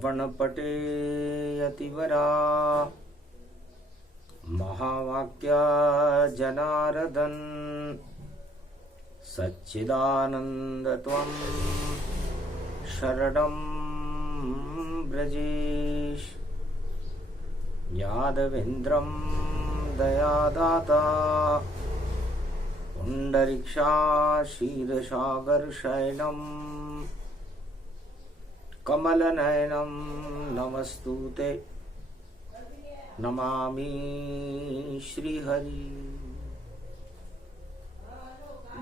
श्रवणपटे यतिवरा महावाक्या जनार्दन सच्चिदानंद त्वं शरणं ब्रजेश यादवेन्द्रं दयादाता पुंडरीक्षा क्षीरसागरशयनं कमलनयनं नमस्तुते नमामि श्रीहरि।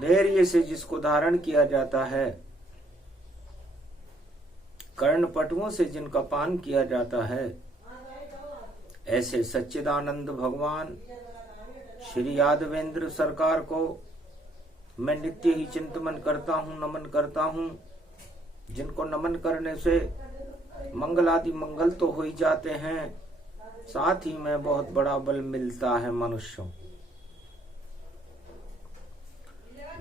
धैर्य से जिसको धारण किया जाता है, कर्णपटुओं से जिनका पान किया जाता है, ऐसे सच्चिदानंद भगवान श्री यादवेंद्र सरकार को मैं नित्य ही चिंतन करता हूँ, नमन करता हूँ। जिनको नमन करने से मंगलादि मंगल तो हो ही जाते हैं, साथ ही में बहुत बड़ा बल मिलता है मनुष्यों।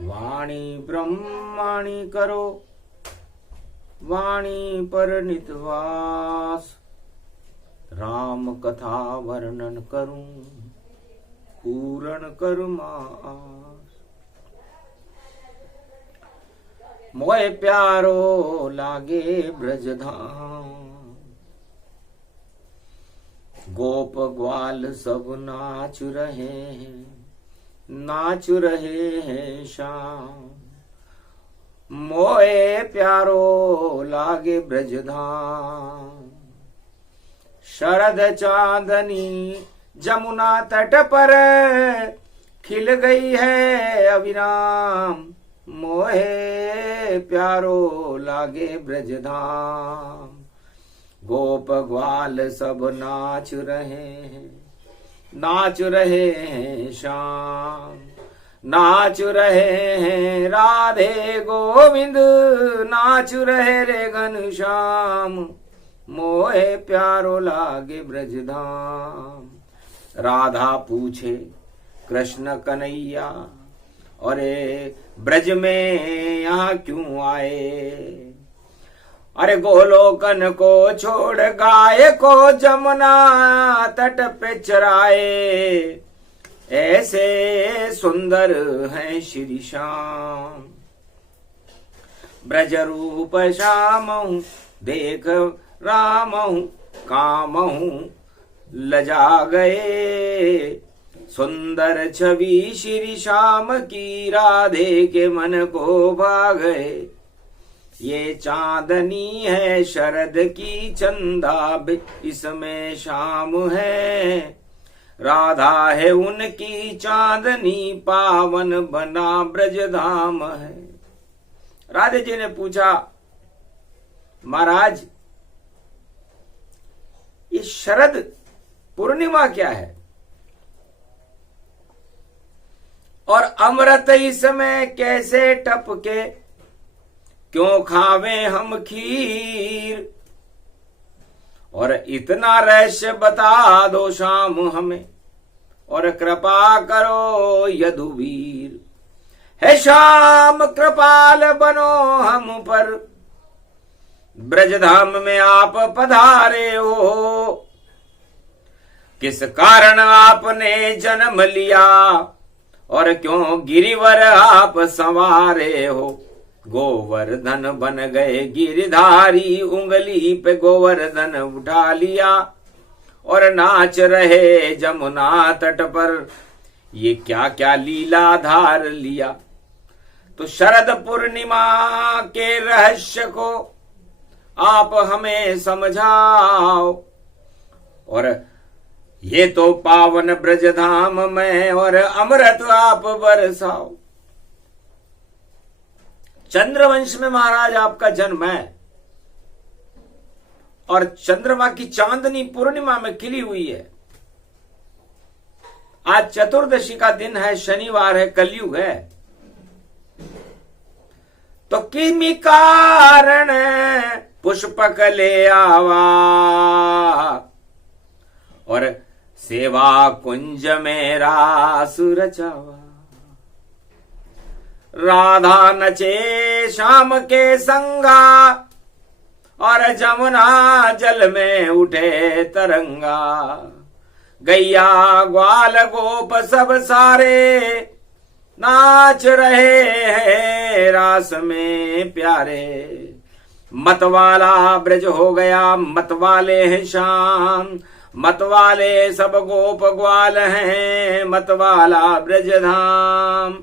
वाणी ब्रह्माणी करो वाणी पर नितवास, राम कथा वर्णन करूं पूर्ण कर्मास। मोए प्यारो लागे ब्रजधाम, गोप ग्वाल सब नाच रहे हैं शाम। मोए प्यारो लागे ब्रजधाम, शरद चांदनी जमुना तट पर खिल गई है अविराम। मोहे प्यारो लागे ब्रजधाम, गोप ग्वाल सब नाच रहे हैं श्याम। नाच रहे हैं राधे गोविंद, नाच रहे रे घनश्याम। मोहे प्यारो लागे ब्रजधाम। राधा पूछे कृष्ण कन्हैया, अरे ब्रज में यहाँ क्यों आए? अरे गोलोकन को छोड़ गाय को जमुना तट पे चराए। ऐसे सुंदर हैं श्री श्याम। ब्रज रूप श्यामहु देख रामहु, कामहु लजा गए। सुंदर छवि श्री श्याम की राधे के मन को भा गए। ये चांदनी है शरद की चंदा, इसमें शाम है। राधा है उनकी चांदनी, पावन बना ब्रजधाम है। राधे जी ने पूछा, महाराज ये शरद पूर्णिमा क्या है और अमृत इसमें कैसे टपके? क्यों खावे हम खीर? और इतना रहस्य बता दो शाम हमें, और कृपा करो यदुवीर। है शाम कृपाल बनो हम पर, ब्रजधाम में आप पधारे हो। किस कारण आपने जन्म लिया, और क्यों गिरिवर आप संवारे हो? गोवर्धन बन गए गिरधारी, उंगली पे गोवर्धन उठा लिया। और नाच रहे जमुना तट पर, ये क्या क्या लीला धार लिया। तो शरद पूर्णिमा के रहस्य को आप हमें समझाओ। और ये तो पावन ब्रजधाम में और अमृत आप बरसाओ। चंद्रवंश में महाराज आपका जन्म है, और चंद्रमा की चांदनी पूर्णिमा में खिली हुई है। आज चतुर्दशी का दिन है, शनिवार है, कलयुग है। तो किमी कारण पुष्पक ले आवा, और सेवा कुंज में रास रचावा। राधा नचे श्याम के संगा, और जमुना जल में उठे तरंगा। गैया ग्वाल गोप सब सारे नाच रहे हैं रास में प्यारे। मतवाला ब्रज हो गया मतवाले हैं श्याम, मतवाले सब गोप ग्वाल हैं मतवाला ब्रज धाम।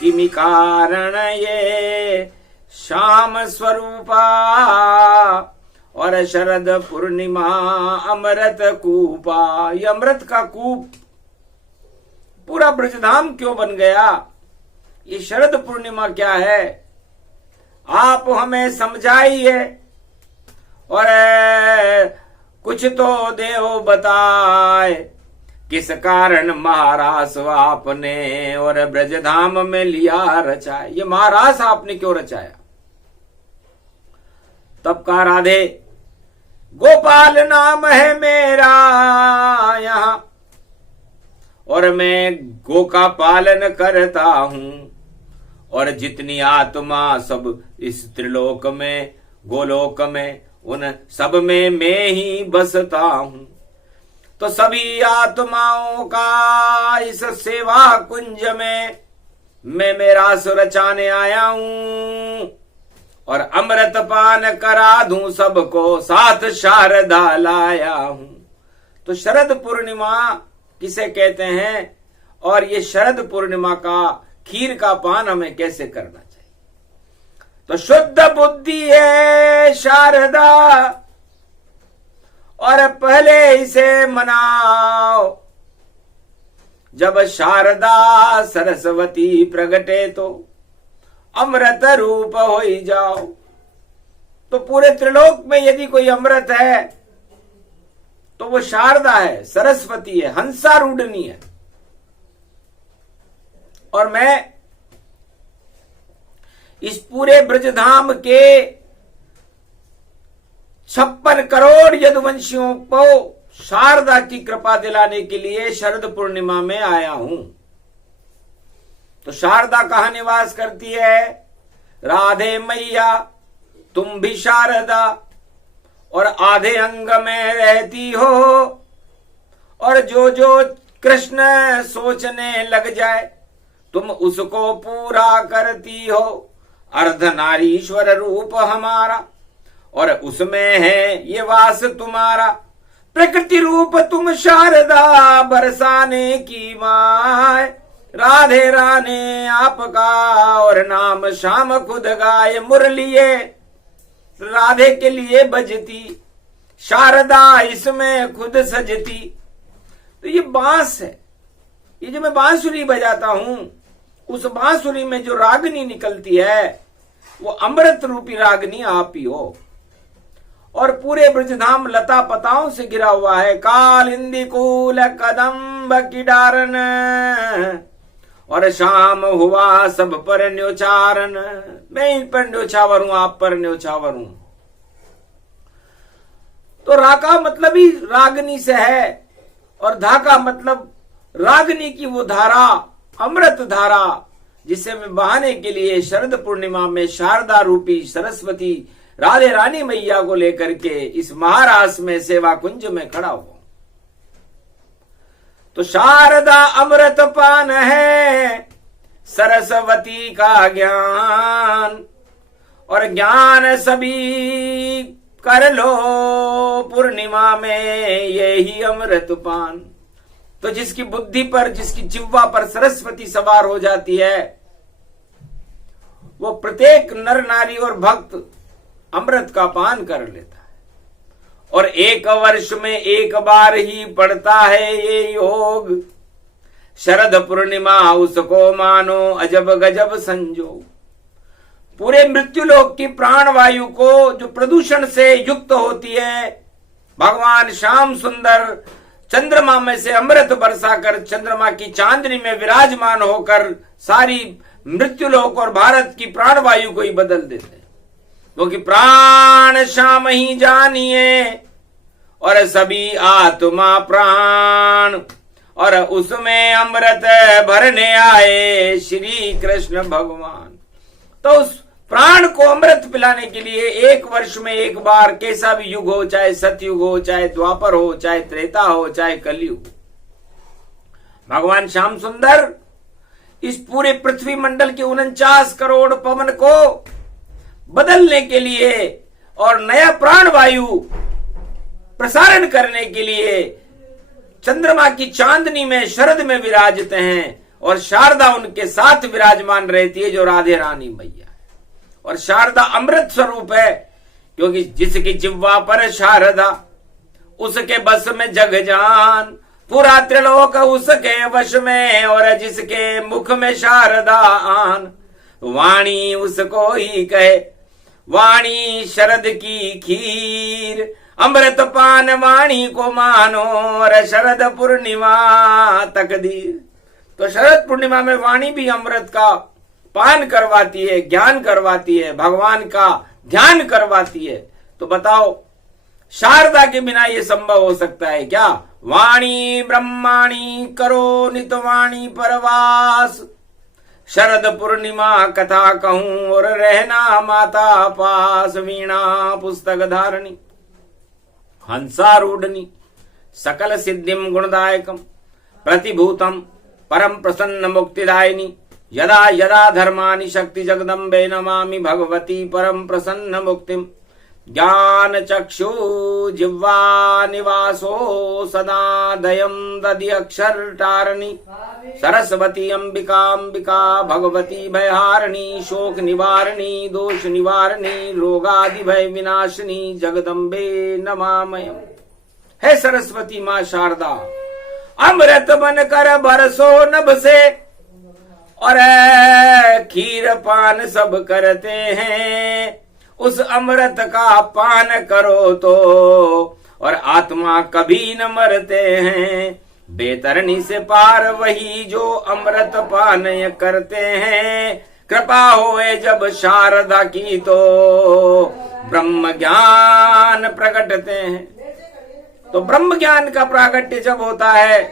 किमि कारण ये श्याम स्वरूपा और शरद पूर्णिमा अमृत कूपा। ये अमृत का कूप पूरा ब्रजधाम क्यों बन गया? ये शरद पूर्णिमा क्या है? आप हमें समझाइए और कुछ तो देव बताए। किस कारण महारास आपने और ब्रजधाम में लिया रचाया? ये महारास आपने क्यों रचाया? तब का राधे गोपाल नाम है मेरा यहां और मैं गो का पालन करता हूं और जितनी आत्मा सब इस त्रिलोक में गोलोक में उन सब में मैं ही बसता हूं। तो सभी आत्माओं का इस सेवा कुंज में मैं मेरा सुरचाने आया हूं और अमृत पान करा दूं सबको साथ शारदा लाया हूं। तो शरद पूर्णिमा किसे कहते हैं और ये शरद पूर्णिमा का खीर का पान हमें कैसे करना चाहिए? तो शुद्ध बुद्धि है शारदा और पहले इसे मनाओ। जब शारदा सरस्वती प्रगटे तो अमृत रूप हो ही जाओ। तो पूरे त्रिलोक में यदि कोई अमृत है तो वो शारदा है, सरस्वती है, हंसारूढ़नी है। और मैं इस पूरे ब्रजधाम के 56 करोड़ यदुवंशियों को शारदा की कृपा दिलाने के लिए शरद पूर्णिमा में आया हूं। तो शारदा कहां निवास करती है? राधे मैया तुम भी शारदा और आधे अंग में रहती हो और जो जो कृष्ण सोचने लग जाए तुम उसको पूरा करती हो। अर्धनारीश्वर रूप हमारा और उसमें है ये वास तुम्हारा। प्रकृति रूप तुम शारदा बरसाने की माय। राधे राने आपका और नाम श्याम खुद गाय। मुरलिए राधे के लिए बजती शारदा इसमें खुद सजती। तो ये बांस है, ये जो मैं बांसुरी बजाता हूं उस बांसुरी में जो रागनी निकलती है वो अमृत रूपी रागनी आप ही हो। और पूरे ब्रजधाम लता पताओं से घिरा हुआ है। कालिंदी कूल कदम्ब किडारन और शाम हुआ सब पर न्योचारण। मैं इन पर न्योछावर हूं, आप पर न्योछावर हूं। तो राका मतलब ही रागनी से है और धाका मतलब रागनी की वो धारा, अमृत धारा जिसे मैं बहाने के लिए शरद पूर्णिमा में शारदा रूपी सरस्वती राधे रानी मैया को लेकर के इस महारास में सेवा कुंज में खड़ा हुआ। तो शारदा अमृत पान है सरस्वती का ज्ञान और ज्ञान सभी कर लो पूर्णिमा में यही अमृत पान। तो जिसकी बुद्धि पर, जिसकी जिह्वा पर सरस्वती सवार हो जाती है वो प्रत्येक नर नारी और भक्त अमृत का पान कर लेता है और एक वर्ष में एक बार ही पड़ता है ये योग। शरद पूर्णिमा उसको मानो अजब गजब संजोग। पूरे मृत्युलोक की प्राणवायु को जो प्रदूषण से युक्त होती है भगवान श्याम सुंदर चंद्रमा में से अमृत बरसाकर चंद्रमा की चांदनी में विराजमान होकर सारी मृत्युलोक और भारत की प्राणवायु को ही बदल देते हैं। क्योंकि प्राण श्याम ही जानिए और सभी आत्मा प्राण और उसमें अमृत भरने आए श्री कृष्ण भगवान। तो उस प्राण को अमृत पिलाने के लिए 1 वर्ष में एक बार, कैसा भी युग हो, चाहे सतयुग हो, चाहे द्वापर हो, चाहे त्रेता हो, चाहे कलयुग, भगवान श्याम सुंदर इस पूरे पृथ्वी मंडल के 49 करोड़ पवन को बदलने के लिए और नया प्राण वायु प्रसारण करने के लिए चंद्रमा की चांदनी में शरद में विराजते हैं और शारदा उनके साथ विराजमान रहती है, जो राधे रानी मैया है। और शारदा अमृत स्वरूप है, क्योंकि जिसकी जिह्वा पर शारदा उसके बस में जग जान, पूरा त्रिलोक उसके वश में, और जिसके मुख में शारदा आन, वाणी उसको ही कहे वाणी शरद की खीर, अमृत पान वाणी को मानो, और शरद पूर्णिमा तकदीर। तो शरद पूर्णिमा में वाणी भी अमृत का पान करवाती है, ज्ञान करवाती है, भगवान का ध्यान करवाती है। तो बताओ शारदा के बिना ये संभव हो सकता है क्या? वाणी ब्रह्माणी करो नितवाणी परवास, शरद पूर्णिमा कथा कहूं और रहना माता पास, वीणा पुस्तक धारणी हंसारूढ़नी सकल सिद्धिम गुणदायकम, प्रतिभूतम परम प्रसन्न मुक्तिदायिनी, यदा यदा धर्मानि शक्ति जगदम्बे नमामि भगवती परम प्रसन्न मुक्तिम, ज्ञान चक्षु जिह्वा निवासो सदा दयम दधि अक्षर टारणी, सरस्वती अंबिका भगवती भयहारिणी, शोक निवारणी दोष निवारणी रोगादि भय विनाशिनी, जगदम्बे नमामयम्। है सरस्वती माँ शारदा, अमृत बनकर बरसो नभ से, और खीर पान सब करते हैं, उस अमृत का पान करो तो, और आत्मा कभी न मरते हैं, बेतरनी से पार वही जो अमृत पान करते हैं, कृपा होए जब शारदा की तो ब्रह्म ज्ञान प्रकटते हैं। तो ब्रह्म ज्ञान का प्राकट्य जब होता है,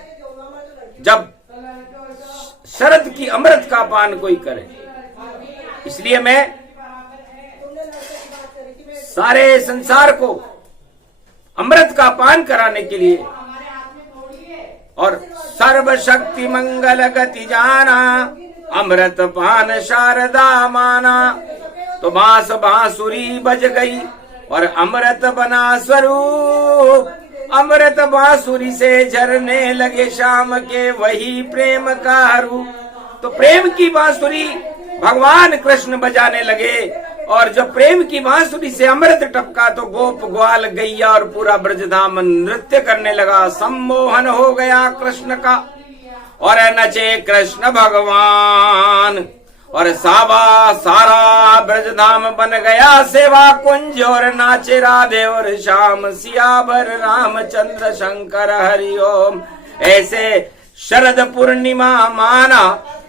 जब शरद की अमृत का पान कोई करे। इसलिए मैं सारे संसार को अमृत का पान कराने के लिए और सर्वशक्ति मंगल गति जाना, अमृत पान शारदा माना, तो बांस बांसुरी बज गई और अमृत बना स्वरूप, अमृत बांसुरी से झरने लगे शाम के वही प्रेम का रूप। तो प्रेम की बांसुरी भगवान कृष्ण बजाने लगे, और जब प्रेम की बांसुरी से अमृत टपका तो गोप ग्वाल गैया और पूरा ब्रजधाम नृत्य करने लगा। सम्मोहन हो गया कृष्ण का और नचे कृष्ण भगवान, और सारा ब्रजधाम बन गया सेवा कुंज, और नाचे राधे और श्याम सियावर रामचंद्र शंकर हरिओम। ऐसे शरद पूर्णिमा माना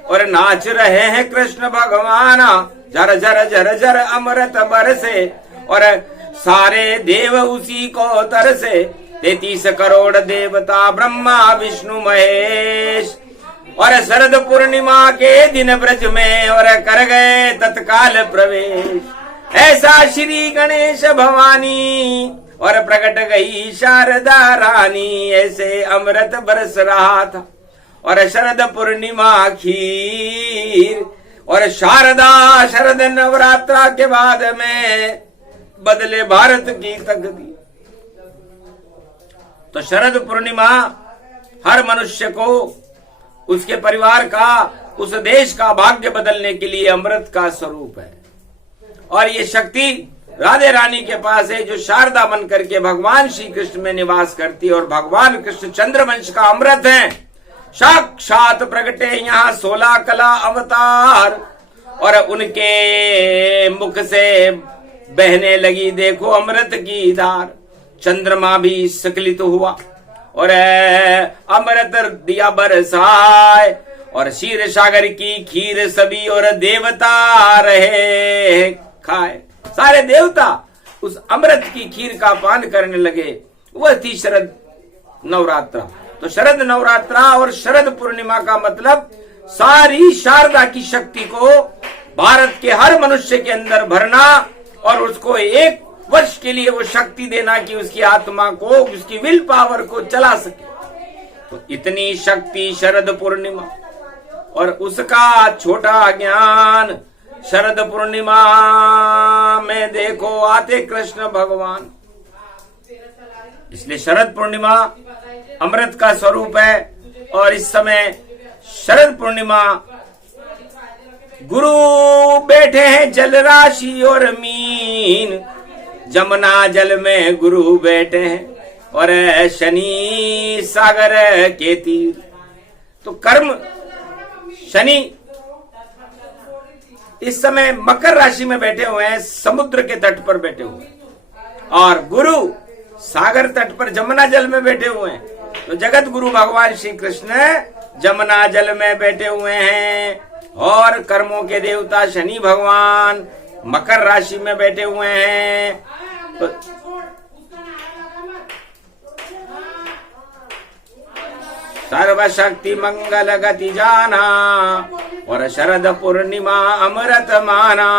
और नाच रहे हैं कृष्ण भगवाना, झर झर झर झर अमृत बरसे और सारे देव उसी को तरसे। 33 करोड़ देवता ब्रह्मा विष्णु महेश, और शरद पूर्णिमा के दिन ब्रज में और कर गए तत्काल प्रवेश। ऐसा श्री गणेश भवानी और प्रकट गई शारदा रानी, ऐसे अमृत बरस रहा था और शरद पूर्णिमा खीर। और शारदा शरद नवरात्रा के बाद में बदले भारत की तकदीर। तो शरद पूर्णिमा हर मनुष्य को, उसके परिवार का, उस देश का भाग्य बदलने के लिए अमृत का स्वरूप है। और ये शक्ति राधे रानी के पास है, जो शारदा बन करके भगवान श्री कृष्ण में निवास करती है। और भगवान कृष्ण चंद्रवंश का अमृत है, साक्षात प्रगटे यहाँ 16 कला अवतार, और उनके मुख से बहने लगी देखो अमृत की धार। चंद्रमा भी स्खलित हुआ और अमृत दिया बरसाए, और क्षीर सागर की खीर सभी और देवता रहे खाए। सारे देवता उस अमृत की खीर का पान करने लगे। वह थी शरद नवरात्रा। तो शरद नवरात्रा और शरद पूर्णिमा का मतलब सारी शारदा की शक्ति को भारत के हर मनुष्य के अंदर भरना और उसको 1 वर्ष के लिए वो शक्ति देना कि उसकी आत्मा को, उसकी विल पावर को चला सके। तो इतनी शक्ति शरद पूर्णिमा और उसका छोटा ज्ञान। शरद पूर्णिमा में देखो आते कृष्ण भगवान, इसलिए शरद पूर्णिमा अमृत का स्वरूप है। और इस समय शरद पूर्णिमा गुरु बैठे हैं जल राशि और मीन, जमुना जल में गुरु बैठे हैं और शनि सागर के तीर। तो कर्म शनि इस समय मकर राशि में बैठे हुए हैं, समुद्र के तट पर बैठे हुए हैं, और गुरु सागर तट पर जमुना जल में बैठे हुए हैं। तो जगत गुरु भगवान श्री कृष्ण जमुना जल में बैठे हुए हैं और कर्मों के देवता शनि भगवान मकर राशि में बैठे हुए हैं। तो सर्वशक्ति मंगल गति जाना और शरद पूर्णिमा अमृत माना।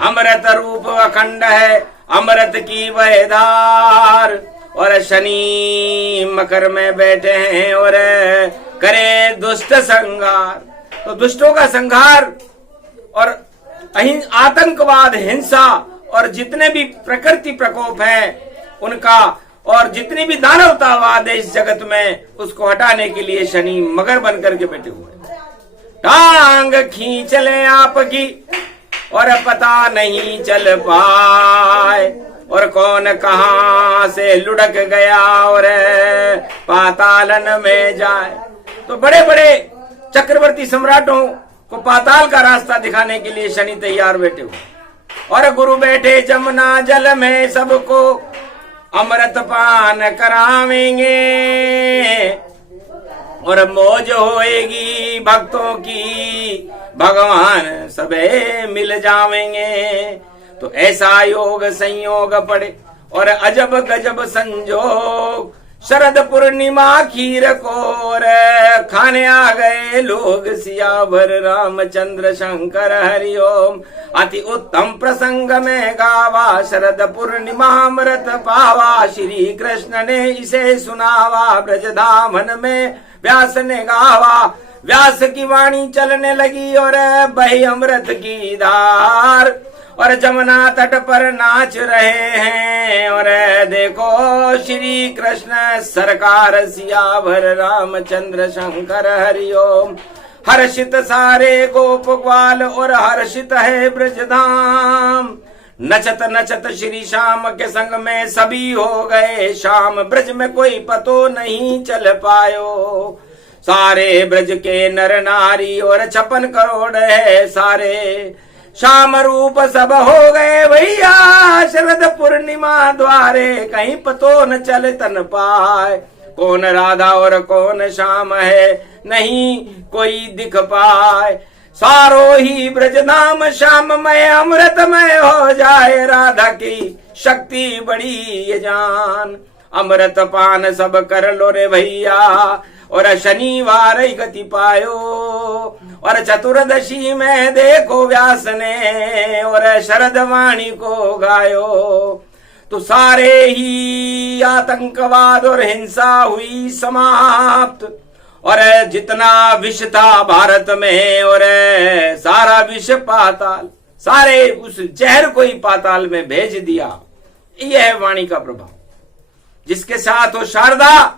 अमृत रूप अखंड है, अमृत की वह धार, और शनि मकर में बैठे हैं और करे दुष्ट संहार। तो दुष्टों का संहार और आतंकवाद, हिंसा और जितने भी प्रकृति प्रकोप है उनका, और जितनी भी दानवतावाद है इस जगत में, उसको हटाने के लिए शनि मगर बन करके बैठे हुए हैं। टांग खींच ले आपकी और पता नहीं चल पाए, और कौन कहां से लुढ़क गया और पातालन में जाए। तो बड़े बड़े चक्रवर्ती सम्राटों को पाताल का रास्ता दिखाने के लिए शनि तैयार बैठे हुए, और गुरु बैठे जमुना जल में सबको अमृत पान करावेंगे, और मौज होएगी भक्तों की, भगवान सबे मिल जावेंगे। तो ऐसा योग संयोग पड़े और अजब गजब संजोग, शरद पूर्णिमा खीर कोर खाने आ गए लोग, सियावर रामचंद्र शंकर हरिओम। अति उत्तम प्रसंग में गावा, शरद पूर्णिमा अमृत पावा, श्री कृष्ण ने इसे सुनावा, ब्रजधामन में व्यास ने गावा। व्यास की वाणी चलने लगी और बही अमृत की धार, और जमुना तट पर नाच रहे हैं, और देखो श्री कृष्ण सरकार सियावर रामचंद्र शंकर हरिओम। हर्षित सारे गोप ग्वाल और हर्षित है ब्रजधाम, नचत नचत श्री श्याम के संग में सभी हो गए शाम, ब्रज में कोई पतो नहीं चल पायो। सारे ब्रज के नर नारी और 56 करोड़ है सारे, शाम रूप सब हो गए भैया शरद पूर्णिमा द्वारे, कहीं पतो न चले तन पाए, कौन राधा और कौन श्याम है नहीं कोई दिख पाए। सारो ही ब्रजधाम श्याममय अमृतमय हो जाए, राधा की शक्ति बड़ी ये जान। अमृत पान सब कर लो रे भैया, और शनिवार गति पायो, और चतुर्दशी में देखो व्यास ने और शरद वाणी को गायो। तो सारे ही आतंकवाद और हिंसा हुई समाप्त, और जितना विष था भारत में और सारा विष पाताल, सारे उस जहर को ही पाताल में भेज दिया। यह है वाणी का प्रभाव। जिसके साथ हो शारदा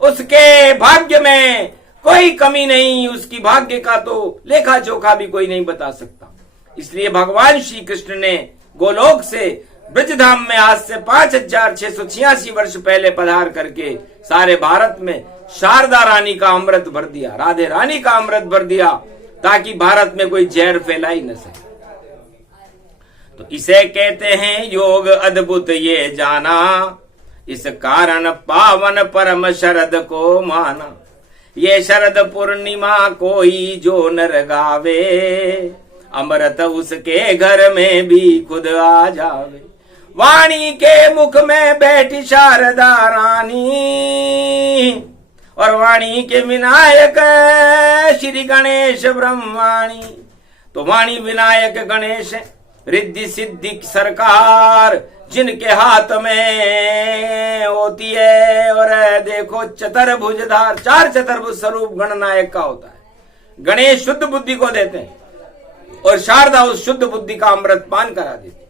उसके भाग्य में कोई कमी नहीं, उसकी भाग्य का तो लेखा जोखा भी कोई नहीं बता सकता। इसलिए भगवान श्री कृष्ण ने गोलोक से ब्रजधाम में आज से 5686 वर्ष पहले पधार करके सारे भारत में शारदा रानी का अमृत भर दिया, राधे रानी का अमृत भर दिया, ताकि भारत में कोई जहर फैला ही न सके। तो इसे कहते हैं योग अद्भुत ये जाना, इस कारण पावन परम शरद को माना। ये शरद पूर्णिमा कोई जो नर गावे, अमृत उसके घर में भी खुद आ जावे। वाणी के मुख में बैठी शारदा रानी, और वाणी के विनायक श्री गणेश ब्रह्माणी। तो वाणी विनायक गणेश रिद्धि सिद्धि सरकार जिनके हाथ में होती है। और देखो चतुर्भुजधार, 4 चतुर्भुज स्वरूप गणनायक का होता है। गणेश शुद्ध बुद्धि को देते हैं और शारदा उस शुद्ध बुद्धि का अमृत पान करा देती।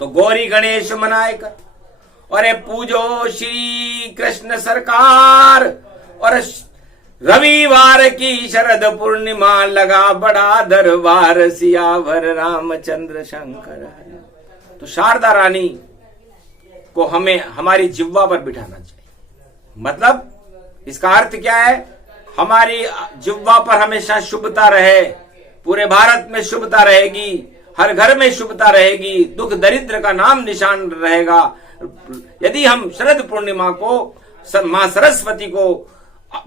तो गौरी गणेश मनाए कर और पूजो श्री कृष्ण सरकार। और रविवार की शरद पूर्णिमा लगा बड़ा दरबार सियावर रामचंद्र शंकर। तो शारदा रानी को हमें हमारी जिह्वा पर बिठाना चाहिए। मतलब इसका अर्थ क्या है? हमारी जिह्वा पर हमेशा शुभता रहे, पूरे भारत में शुभता रहेगी, हर घर में शुभता रहेगी, दुख दरिद्र का नाम निशान रहेगा। यदि हम शरद पूर्णिमा को मां सरस्वती को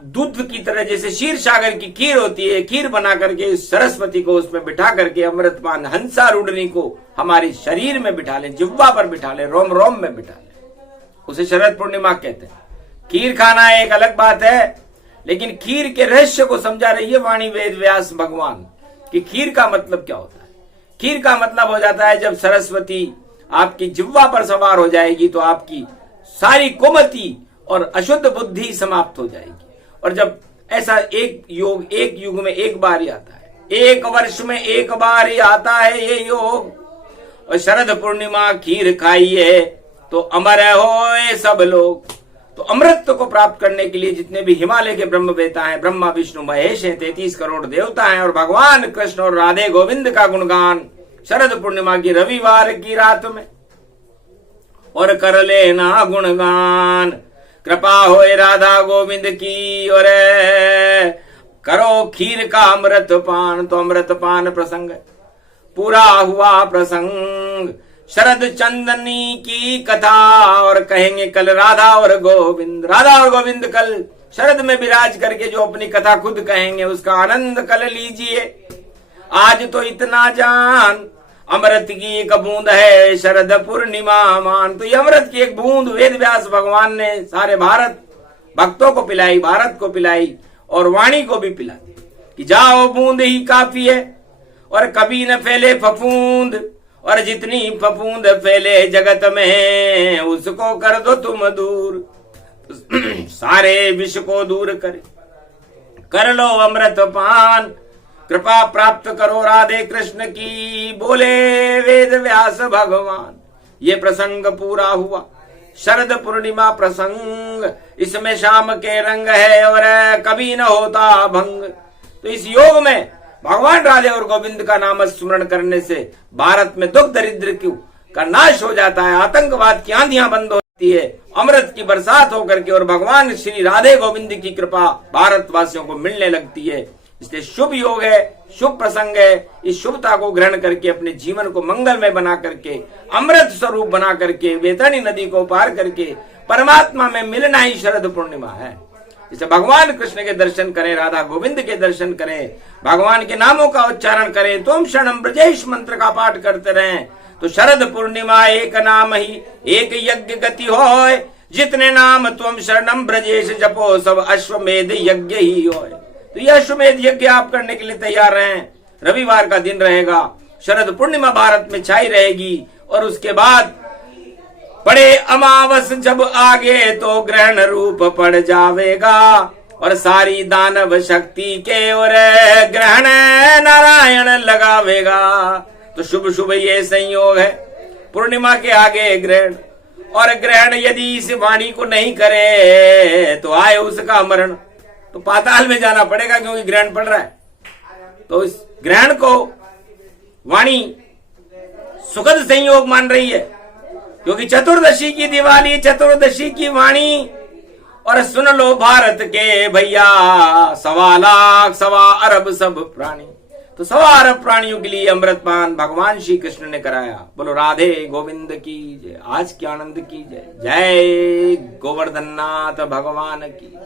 दूध की तरह, जैसे क्षीर सागर की खीर होती है, खीर बना करके सरस्वती को उसमें बिठा करके अमृतपान हंसारूढ़नी को हमारी शरीर में बिठा लें, जिह्वा पर बिठा लें, रोम रोम में बिठा लें, उसे शरद पूर्णिमा कहते हैं। खीर खाना एक अलग बात है, लेकिन खीर के रहस्य को समझा रही है वाणी वेद व्यास भगवान कि खीर का मतलब क्या होता है। खीर का मतलब हो जाता है जब सरस्वती आपकी जिह्वा पर सवार हो जाएगी तो आपकी सारी कुमति और अशुद्ध बुद्धि समाप्त हो जाएगी। और जब ऐसा एक युग में एक बार ही आता है, एक वर्ष में एक बार ही आता है ये योग। और शरद पूर्णिमा खीर खाइए तो अमर होए सब लोग। तो अमृत को प्राप्त करने के लिए जितने भी हिमालय के ब्रह्मवेता हैं, ब्रह्मा विष्णु महेश हैं, 33 करोड़ देवता हैं, और भगवान कृष्ण और राधे गोविंद का गुणगान शरद पूर्णिमा की रविवार की रात में और कर लेना गुणगान। कृपा होए राधा गोविंद की और करो खीर का अमृत पान। तो अमृत पान प्रसंग पूरा हुआ प्रसंग शरद चंदनी की कथा। और कहेंगे कल राधा और गोविंद कल शरद में विराज करके जो अपनी कथा खुद कहेंगे उसका आनंद कल लीजिए। आज तो इतना जान अमृत की एक बूंद है शरद पूर्णिमा मान। तो ये अमृत की एक बूंद वेद व्यास भगवान ने सारे भारत भक्तों को पिलाई, भारत को पिलाई और वाणी को भी पिला दी कि जाओ बूंद ही काफी है और कभी न फैले फफूंद। और जितनी फफूंद फैले जगत में उसको कर दो तुम दूर। सारे विष को दूर कर लो अमृत पान। कृपा प्राप्त करो राधे कृष्ण की, बोले वेद व्यास भगवान। ये प्रसंग पूरा हुआ शरद पूर्णिमा प्रसंग। इसमें शाम के रंग है और कभी न होता भंग। तो इस योग में भगवान राधे और गोविंद का नाम स्मरण करने से भारत में दुख दरिद्र का नाश हो जाता है, आतंकवाद की आंधियां बंद होती है, अमृत की बरसात होकर के और भगवान श्री राधे गोविंद की कृपा भारतवासियों को मिलने लगती है। इसलिए शुभ योग है, शुभ प्रसंग है। इस शुभता को ग्रहण करके अपने जीवन को मंगलमय बना करके, अमृत स्वरूप बना करके, वेतनी नदी को पार करके परमात्मा में मिलना ही शरद पूर्णिमा है। इसे भगवान कृष्ण के दर्शन करें, राधा गोविंद के दर्शन करें, भगवान के नामों का उच्चारण करें, तुम शरणम ब्रजेश मंत्र का पाठ करते रहें। तो शरद पूर्णिमा एक नाम ही एक यज्ञ गति होय। जितने नाम तुम शरणम ब्रजेश जपो सब अश्वमेध यज्ञ ही होय। तो यह अश्वमेध यज्ञ आप करने के लिए तैयार रहें। रविवार का दिन रहेगा, शरद पूर्णिमा भारत में छाई रहेगी और उसके बाद पड़े अमावस जब आगे तो ग्रहण रूप पड़ जावेगा और सारी दानव शक्ति के और ग्रहण नारायण लगावेगा। तो शुभ शुभ ये संयोग है, पूर्णिमा के आगे ग्रहण, और ग्रहण यदि इस वाणी को नहीं करे तो आए उसका मरण। तो पाताल में जाना पड़ेगा क्योंकि ग्रहण पड़ रहा है। तो इस ग्रहण को वाणी सुखद संयोग मान रही है क्योंकि चतुर्दशी की दिवाली, चतुर्दशी की वाणी। और सुन लो भारत के भैया 1.25 लाख 1.25 अरब सब प्राणी। तो 1.25 अरब प्राणियों के लिए अमृतपान भगवान श्री कृष्ण ने कराया। बोलो राधे गोविंद की जय, आज के आनंद की जय, जय गोवर्धननाथ भगवान की।